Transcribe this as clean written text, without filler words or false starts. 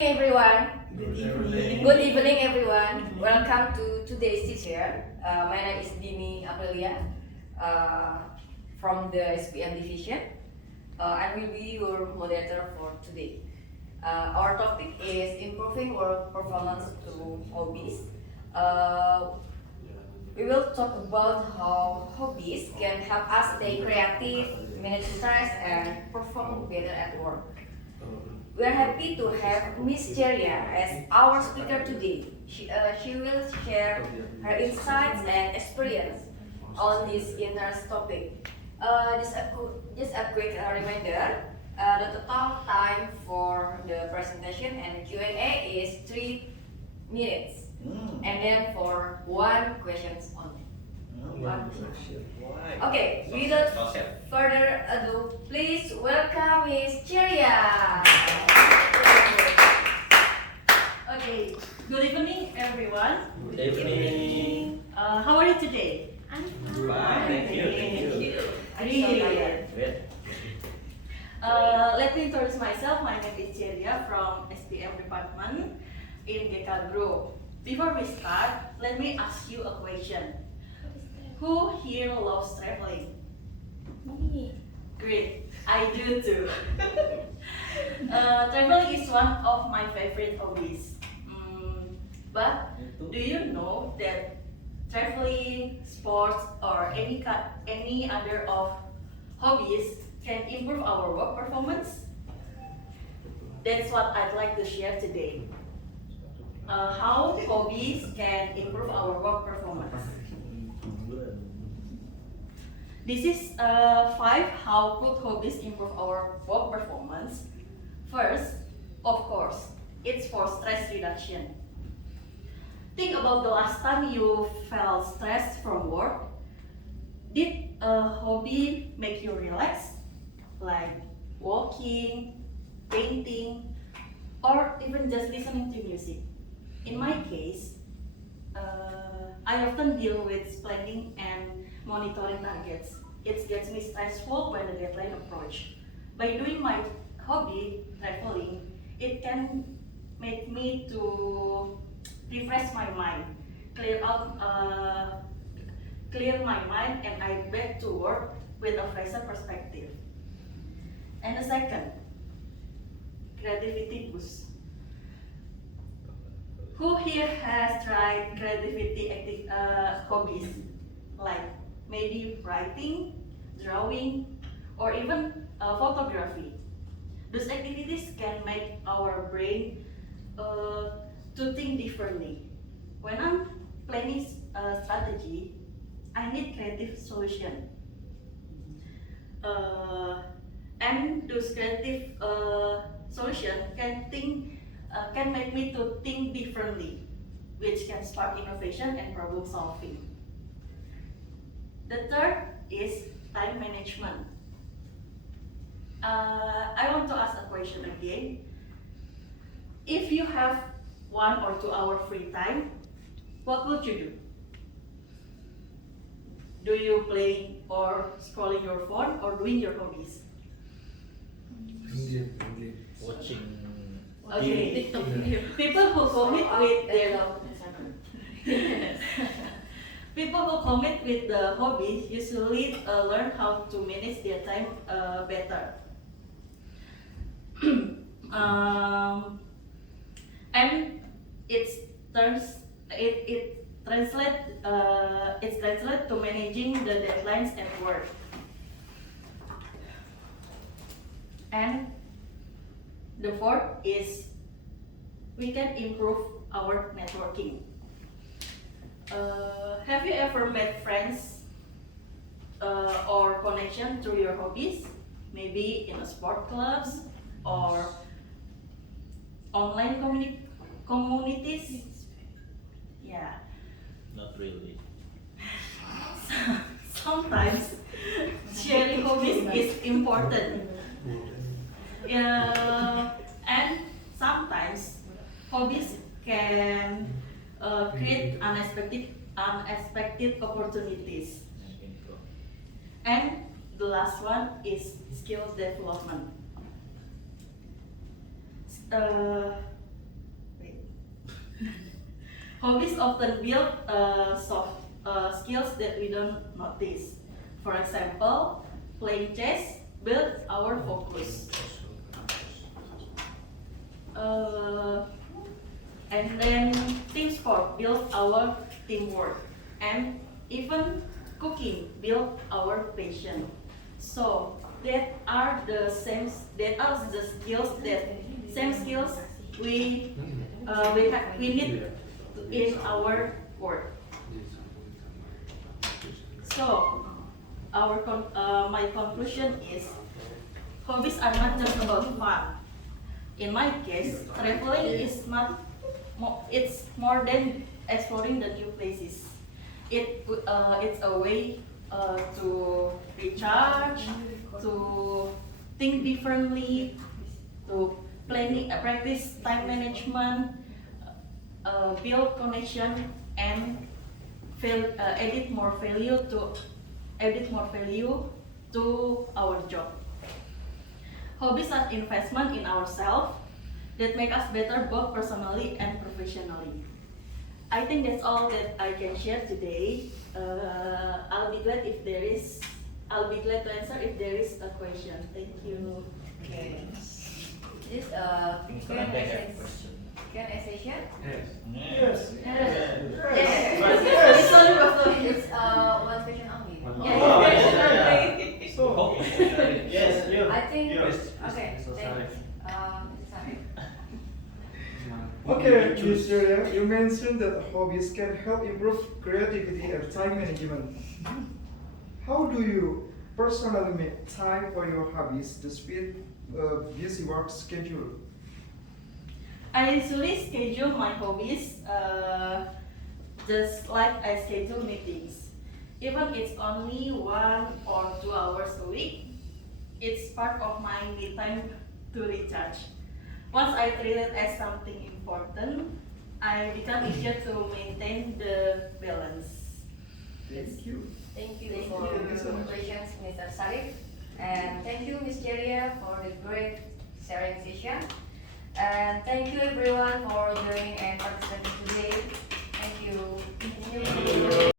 Everyone. Good evening. Good evening, everyone. Welcome to today's teacher. My name is Dini Aprilia from the SPM division. I will be your moderator for today. Our topic is improving work performance through hobbies. We will talk about how hobbies can help us stay creative, manage stress, and perform better at work. We are happy to have Miss Cheria as our speaker today. She will share her insights and experience on this interesting topic. Just a quick reminder, the total time for the presentation and Q&A is 3 minutes. And then for one questions only. Okay, without further ado, please welcome Miss Cheria. Okay, good evening, everyone. Good evening. How are you today? I'm Fine, thank you. Really? Great. Let me introduce myself. My name is Celia from SPM department in GK Group. Before we start, let me ask you a question. Who here loves traveling? Me. Great, I do too. Traveling is one of my favorite hobbies. But do you know that traveling, sports, or any other of hobbies can improve our work performance? That's what I'd like to share today. How hobbies can improve our work performance. This is 5 how could hobbies improve our work performance. First, of course, it's for stress reduction. Think about the last time you felt stressed from work. Did a hobby make you relax? Like walking, painting, or even just listening to music. In my case, I often deal with planning and monitoring targets. It gets me stressful when the deadline approach. By doing my hobby, traveling, it can make me to refresh my mind, clear my mind, and I back to work with a fresher perspective. And the second, creativity boost. Who here has tried creativity hobbies like maybe writing, drawing, or even photography? Those activities can make our brain to think differently. When I'm planning a strategy, I need creative solution. And those creative solution can make me to think differently, which can spark innovation and problem solving. The third is time management. I want to ask a question again. If you have 1 or 2 hour free time, what would you do? Do you play or scrolling your phone or doing your hobbies? Watching Okay. TV. People who commit with their people who commit with the hobbies usually learn how to manage their time better. And it translate to managing the deadlines at work. And the fourth is we can improve our networking. Have you ever met friends or connection through your hobbies? Maybe in a sport clubs or online communities? Yeah. Not really. Sometimes sharing hobbies is important. And sometimes hobbies can create unexpected opportunities. And the last one is skill development. Hobbies often build soft skills that we don't notice. For example, playing chess builds our focus. And then team sport build our teamwork, and even cooking build our passion. So that are the skills that same skills we need in our work. So my conclusion is hobbies are not just about fun. In my case, traveling is not it's more than exploring the new places. It's a way to recharge, to think differently, to practice time management, build connection, and added more value to our job. Hobbies are investment in ourselves that make us better both personally and professionally. I think that's all that I can share today. I'll be glad to answer if there is a question. Thank you. Okay. This Gonna Q&A take a session. question. Q&A session. Yes. It's only after. It's one question only. Yes. So, yes, you. I think. Yes. Okay. Mr. Thanks. Sarif. Sarif. Okay, Ms. Julia, you mentioned that hobbies can help improve creativity and time management. How do you personally make time for your hobbies despite a busy work schedule? I usually schedule my hobbies just like I schedule meetings. Even it's only 1 or 2 hours a week, it's part of my me time to recharge. Once I treat it as something important, I become easier to maintain the balance. Thank you. Thank you Thank for you. Thank you so your much. questions, Mr. Sarif. And thank you, Ms. Jeria, for the great sharing session. And thank you everyone for joining and participating today. Thank you. Thank you.